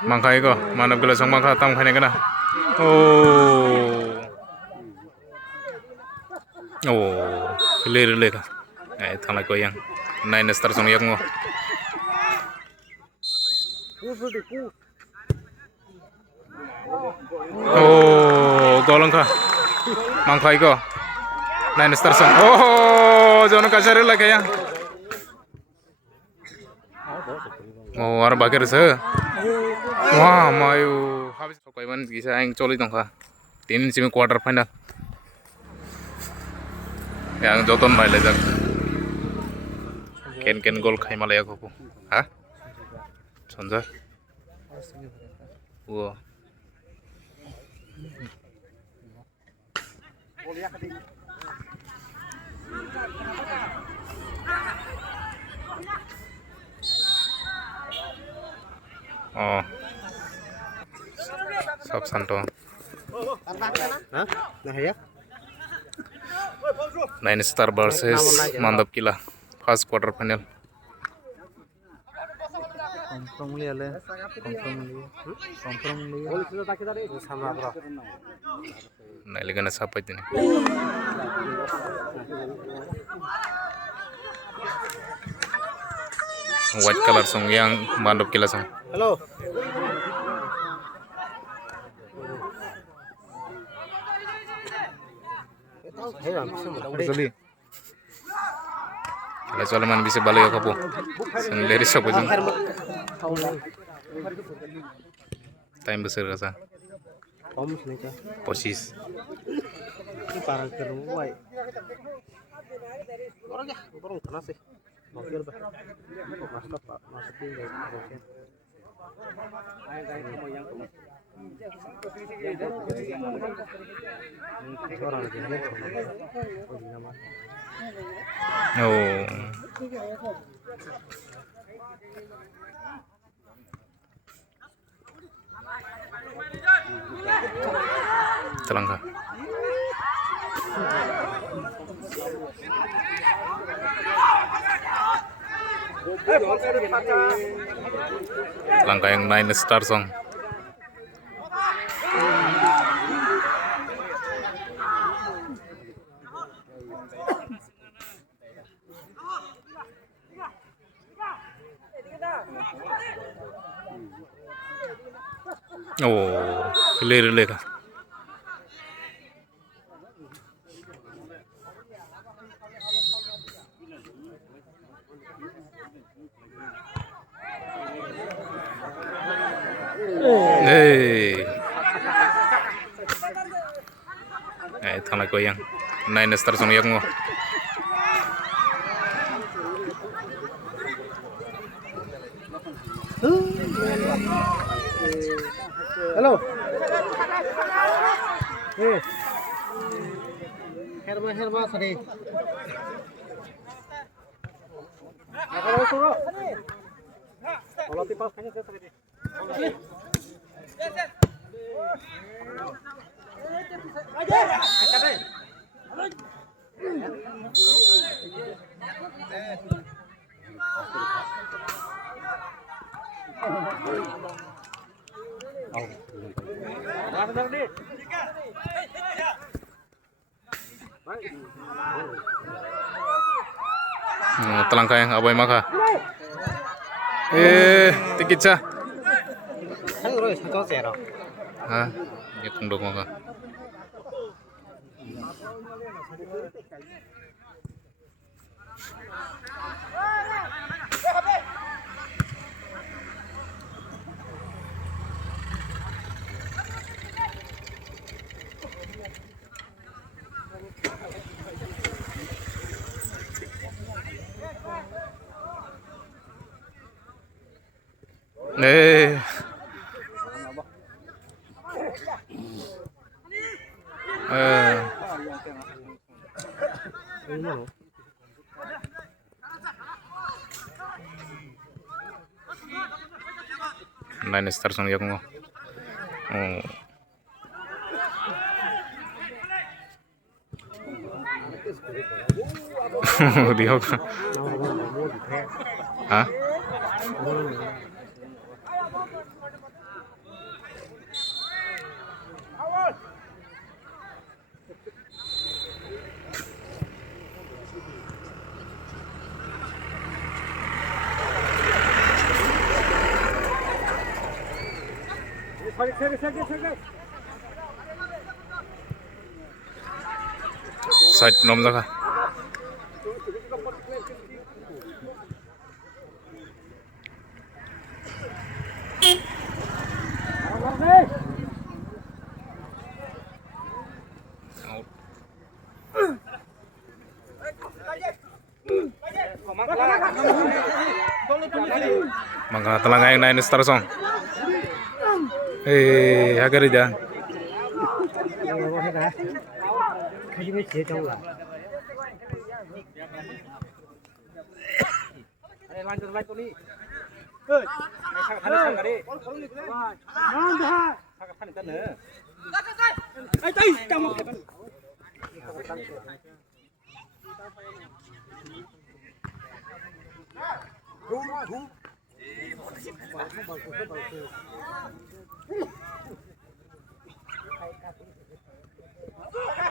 Mangkai ko, manap gula sang mangka tam khaine kana. Clear le ka. Ai thala ko yang. Nine star sang yang ngo. Golong ka. Mangkai ko. Nine star sang. Jono kasar la kaya. Ar bakir se. Wah, mayu. Habis kau iman bisa yang coli dong ka. Tim simi quarter final. Yang joton mai lejak. Ken gol khai malaya ko. Ha? Sonja. Wo. Sab santo. Nine star versus Mandap Kila. First quarter final. Nailigana sapai ini. White color song yang Mandap Kila song. Hello. Jali. Kalau soal man bisa balik ke kapu. Sendiri siapa jeng. Time besar rasa. Posis. Telangka. Telangka yang 9 star song. Clear le ka. Thằng này coi yang. Nine star song yang ngo. Hello. Herba sorry. Kalau suruh. Kalau tipas kayaknya saya tadi. Telangka yang abai maka. Tikit sa. Hah? Itu ndok maka. Nine star song yang ngo. Dia ka. Hah? Side nom jaga. Mangga telang yang naik star song. Hagar ida.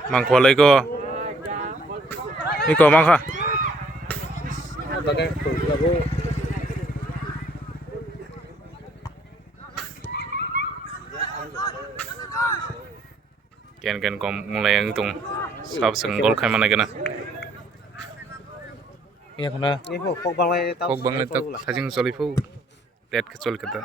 Mangkualai ko. Iko mangka. Kian kom mulai yang hitung. Sab senggol kai mana kena. Iya kena. Pok bang letak hajing solifu. Lihat kecil kita.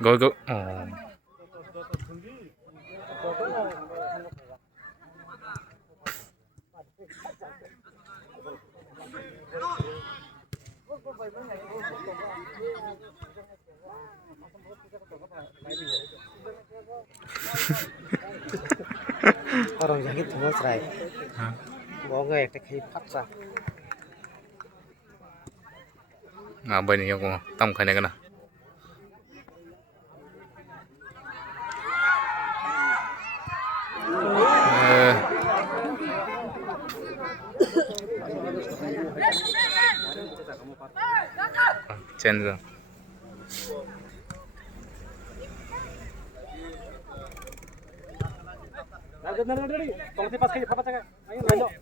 Go go. Oh. Orang sakit semua cerai. Bohong ya, kayak paksa. Ngapain nih aku tam kayaknya kena. Change. Tolong pas kayak apa cakap? Ayo lanjut.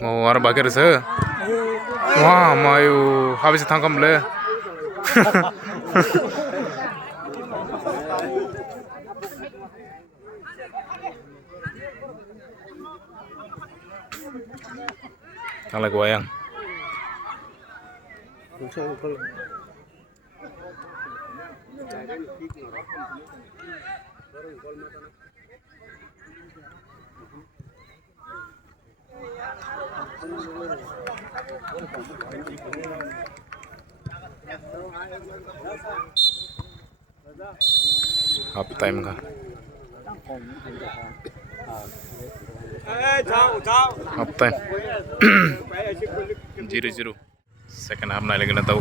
Oh, orang bakar sih. Wah, mayu habis tangkap le. Kalau goyang. Half time kah? Half time. 0-0. Second half na lagi na tahu.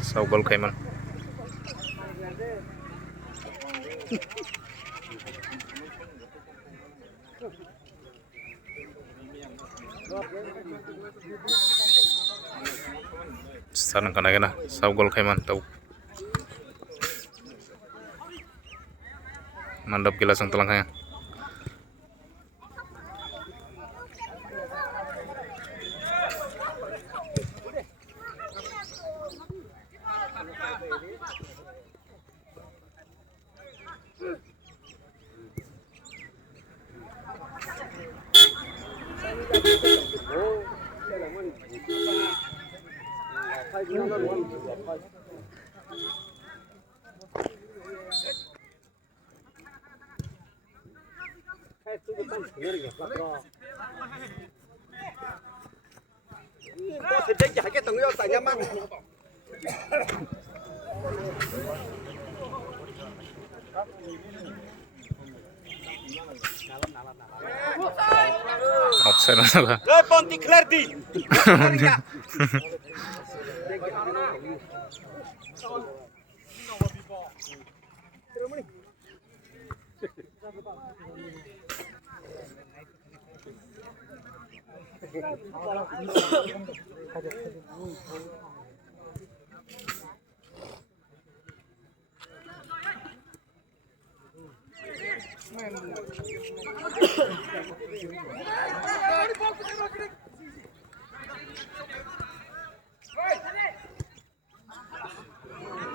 Sau gol kaiman. Sana kana sau gol kaiman tahu. Mandap gila sang telang kaya. Offside na. Ponti Clardi.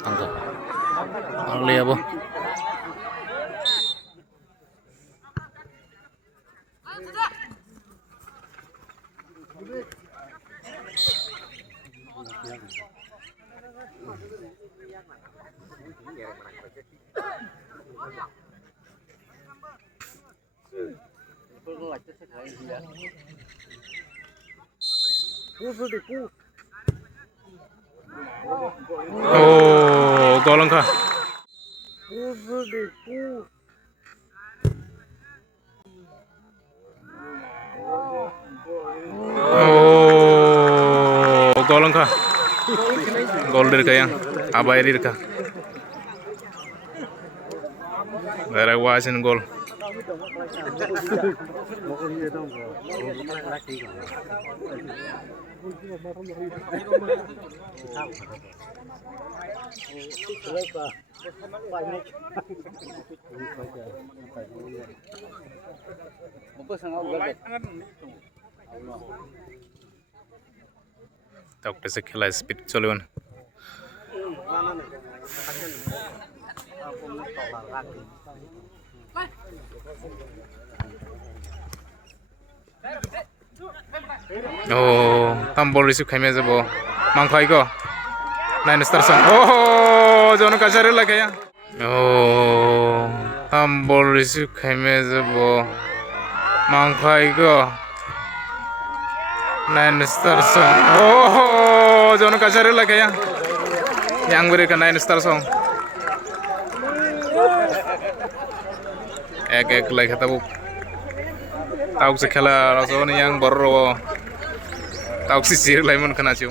Angka. Lihat bu. Oh, golong kah? Oh, golong kah? Gol dari kayang, abai dari kah? Dari wasin gol. Tak bisa खेला speed चलेवन Oh, tambol receive kami aja bo, mangkai ko, nine star song. Oh, jangan kasar lagi ya. Oh, tambol receive kami aja bo, mangkai ko, nine star song. Oh, jangan kasar lagi ya. Yang beri ke nine star song. Ek lagi kata bu. Tahu sih खेला rasanya yang baru tahu sih sih lemon kena cium.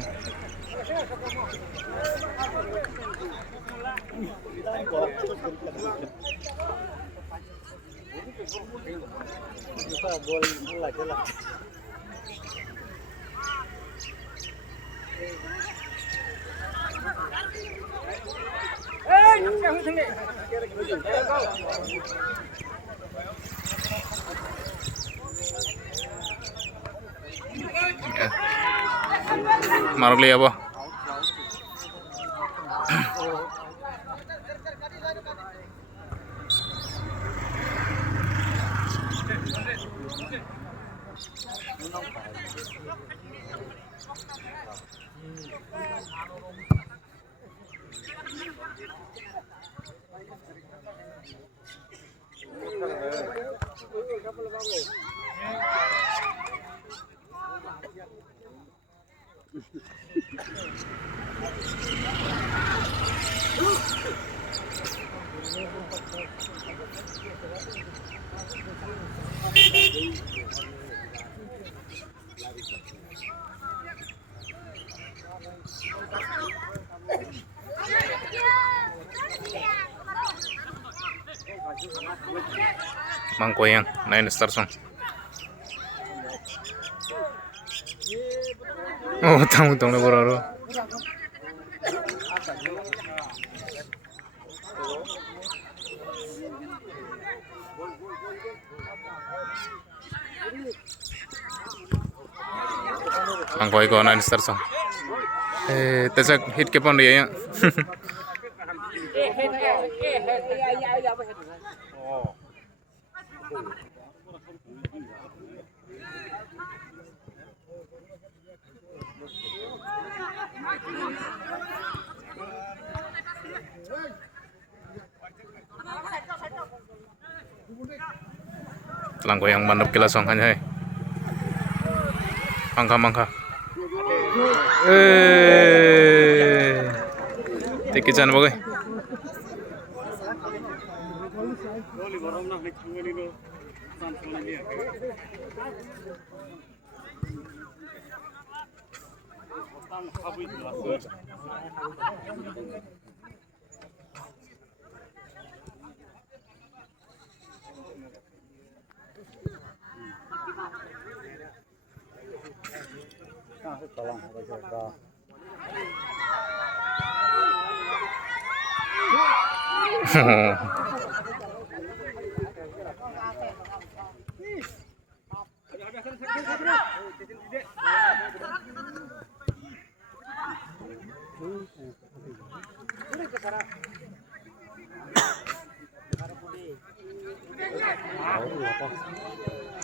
Mark lihat apa? Mangkoyang, nine star song. Oh, tamu tamu baru. Mangkoy ko nine star song. Tesak hit ke pon dia ya. Langko yang mandap kila song hanya. Mangka. Tiki chan bagai.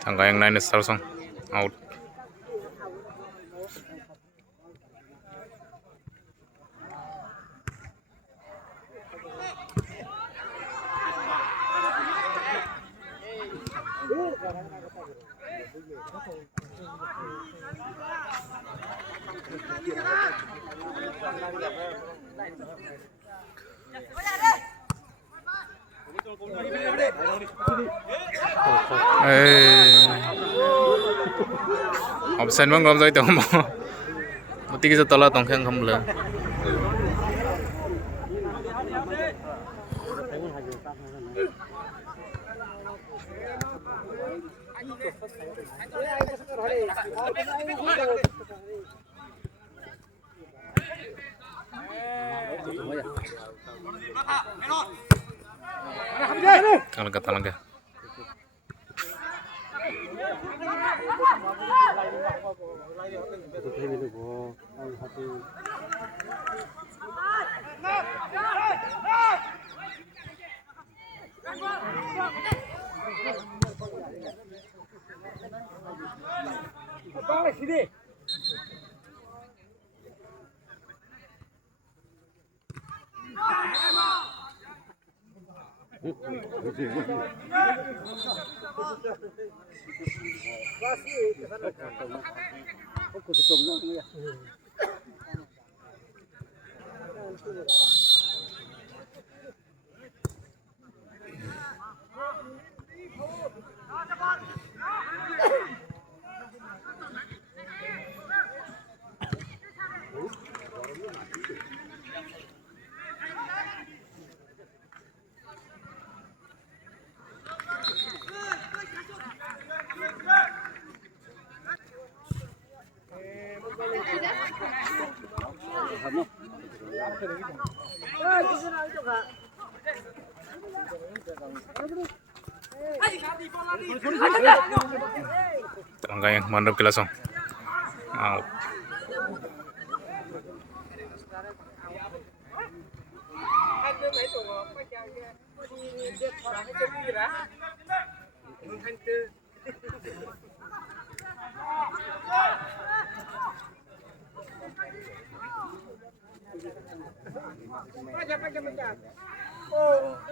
Tangga yang 9 Starsong out. Option bang gom itu mau, mesti kita tolak tongkeng kamu lah. Talangga. Talangga yang mandap ke langsung out.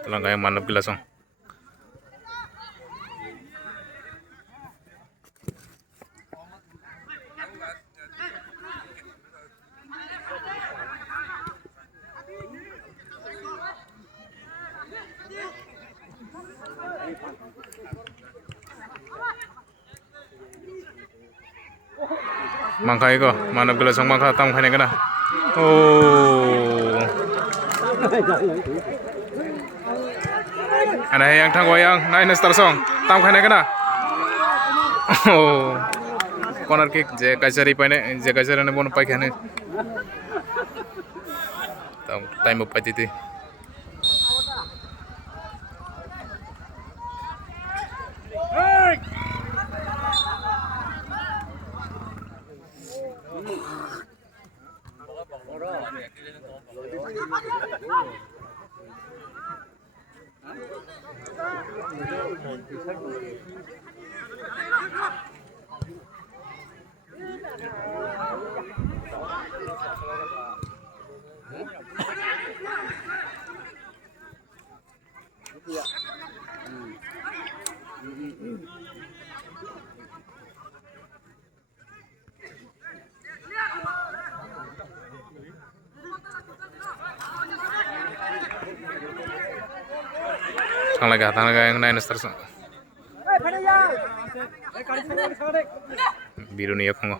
Talangga yang mandap ke langsung. Mangkai ko, manap gila sang mangka tam khaine kana. Oh. Ana yang thang wayang 9 Starsong tam khaine kana. Oh. Corner kick je kaisari paine je kaisari ne bon pai khane. Tam time up patiti. Talangga yang 9 Starsong. Biru nih ya kongo.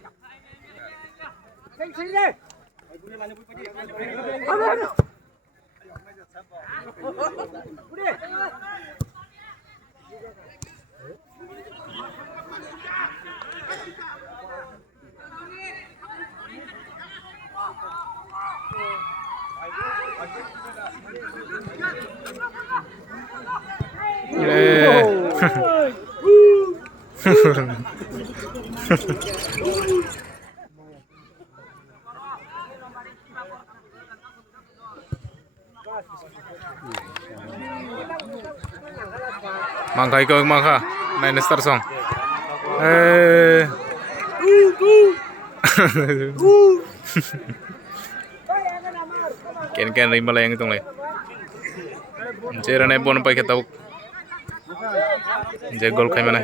Mangkai ko mangka, nine star song. Ken rimba yang itu lagi. Jera bon pai kita je gol khai mana.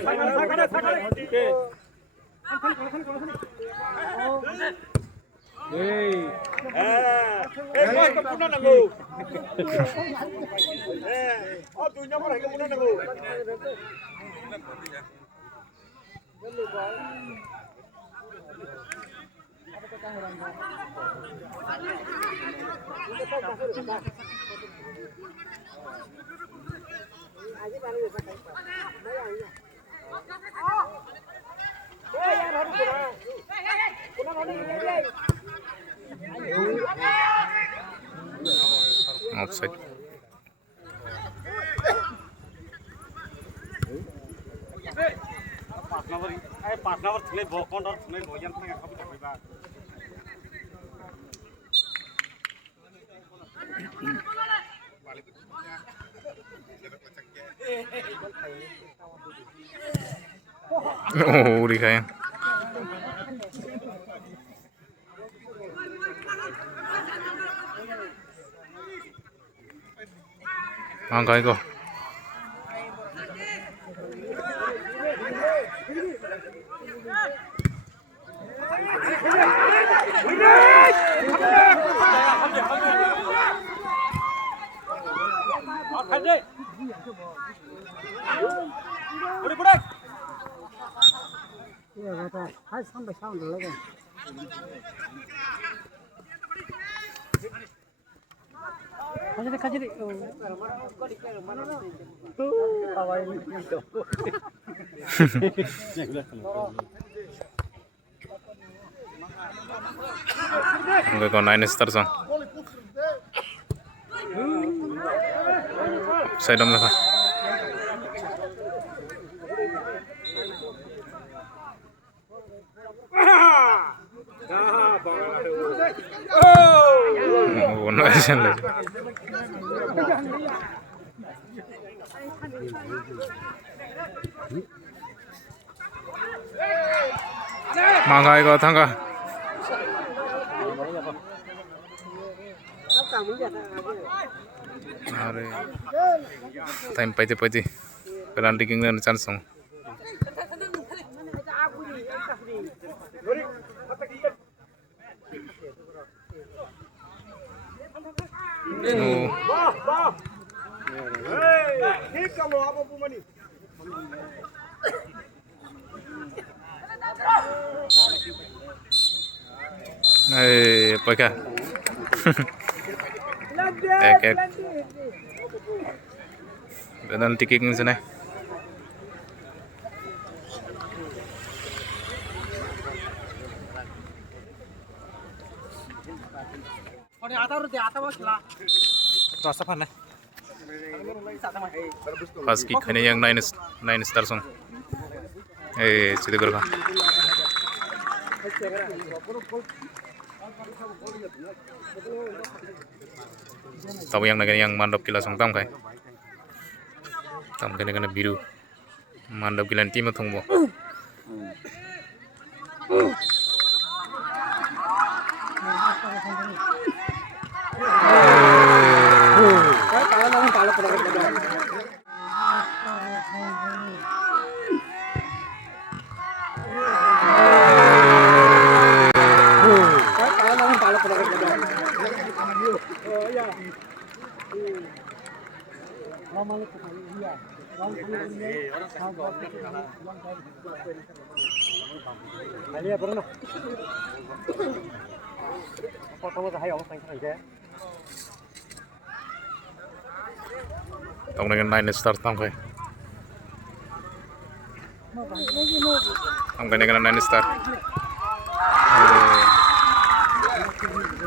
Offside. Oh, dikaya. Mangkai ko. Enggak kau 9 star song. Saya dong lah. Oh, no asan lagi. Mangkai ko thangka. Are time paiti penalti kingna chance song. Pakai. Ek. Penalti kicking sana. Pas kick hanya yang 9 star song. Cede berapa? Tahu yang negara yang mandap kila song tam kai. Tam kena biru. Mandap kila tim thongbo. Potong hai ông sang sang ke. Tong dengan 9 star tam kai. Tam kai dengan 9 star.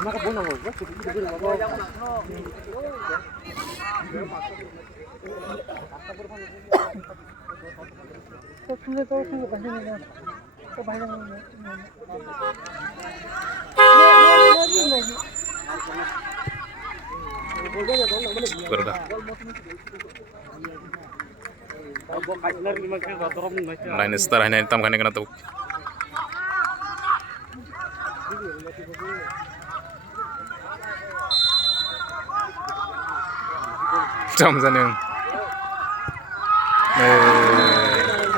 Maka bonang lo. Berda. 9 star hanya tam kai dengan tu. Jam sana.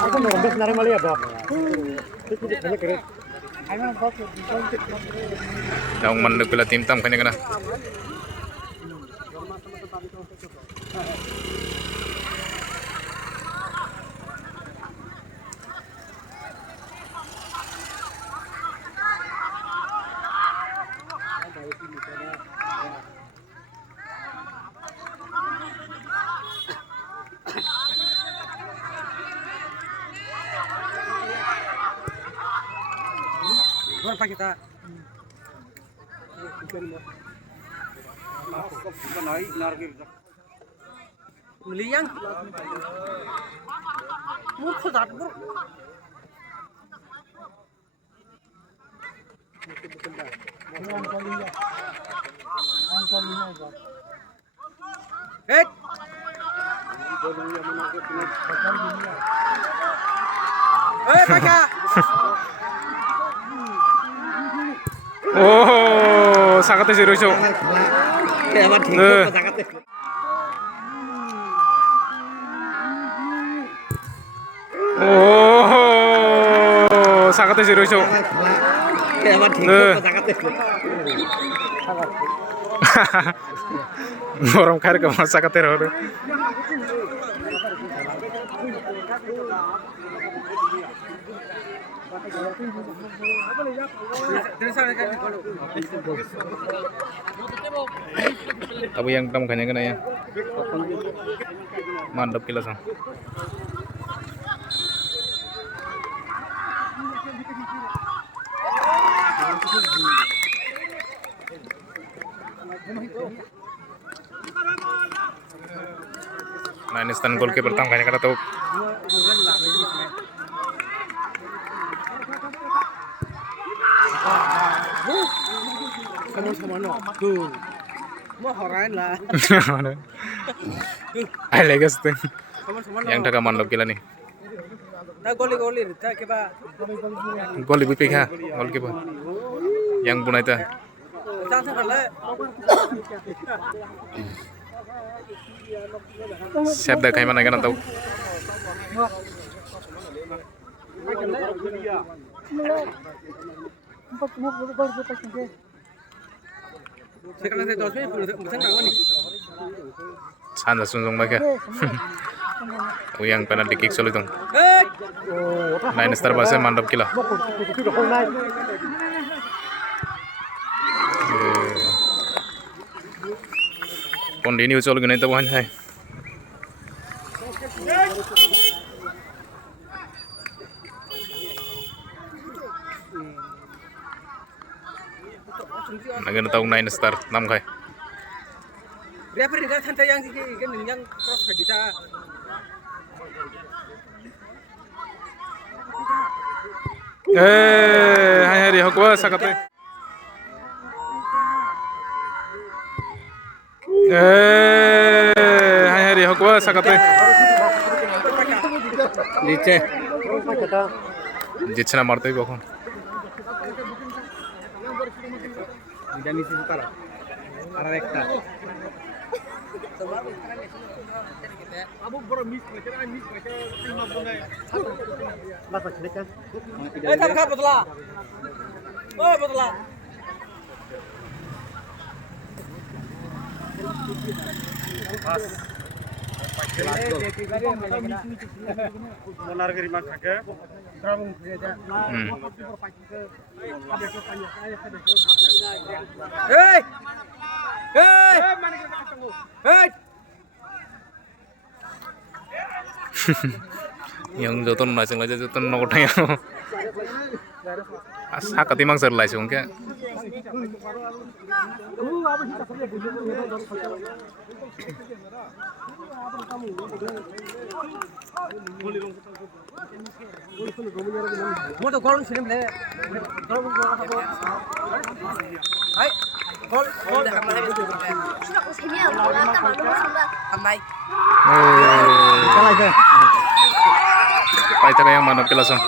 Aku mau ambil senarai malia bab. Yang manduk pula tim tam kai dengan. Berapa kita? Meliang. Muka tak bro. Hei. Hei, Paka. Oh, sakatnya si Rusyo. Oh, sakatnya si Rusyo. Orang kaya ke masa sakatnya Rusyo. Tapi yang kamu kena ya, mantap kilasan. Nah ini stand goalkeeper pertama kayaknya kata tahu. Sama-sama no. Tuh. Mau horain lah. Ay legas tuh. Sama-sama no. Yang dah mantap kila nih. Nah goli kita kita. Gol ibu pika, goalkeeper. Yang punah itu. Jangan sampai. Siap dah kayak mana kan tahu. Sekarang saya 2 menit bukan kawan nih. Sana sunjung mereka. Yang penalti kick sulit dong. Nine star bahasa mantap kila. Continue चल गए नहीं तो वहाँ है Nagana tahu 9 star 6 kai. Referee dah santai yang yang cross kita. Hai hari hokwa sakate. Hai hari hokwa sakate. Dice. Dice na marte kok. Jadi sih para. Para rekta. Abu bro miss mereka lima bunai. Masa kita. Tak betul lah. Oh betul lah. Pas. yang joton lah sing aja joton no kotanya asa katimang ser lah sung ke Mau tuh gol film le. Gol. Hai. Gol. Amai. Kalah ke? paita kaya mana pilasong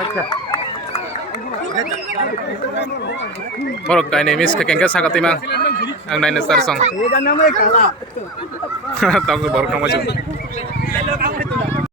Acha. borok kaini miss ke kengke sa katimang ang 9 star song Ye jangan namanya kalah. tahu borok nang maju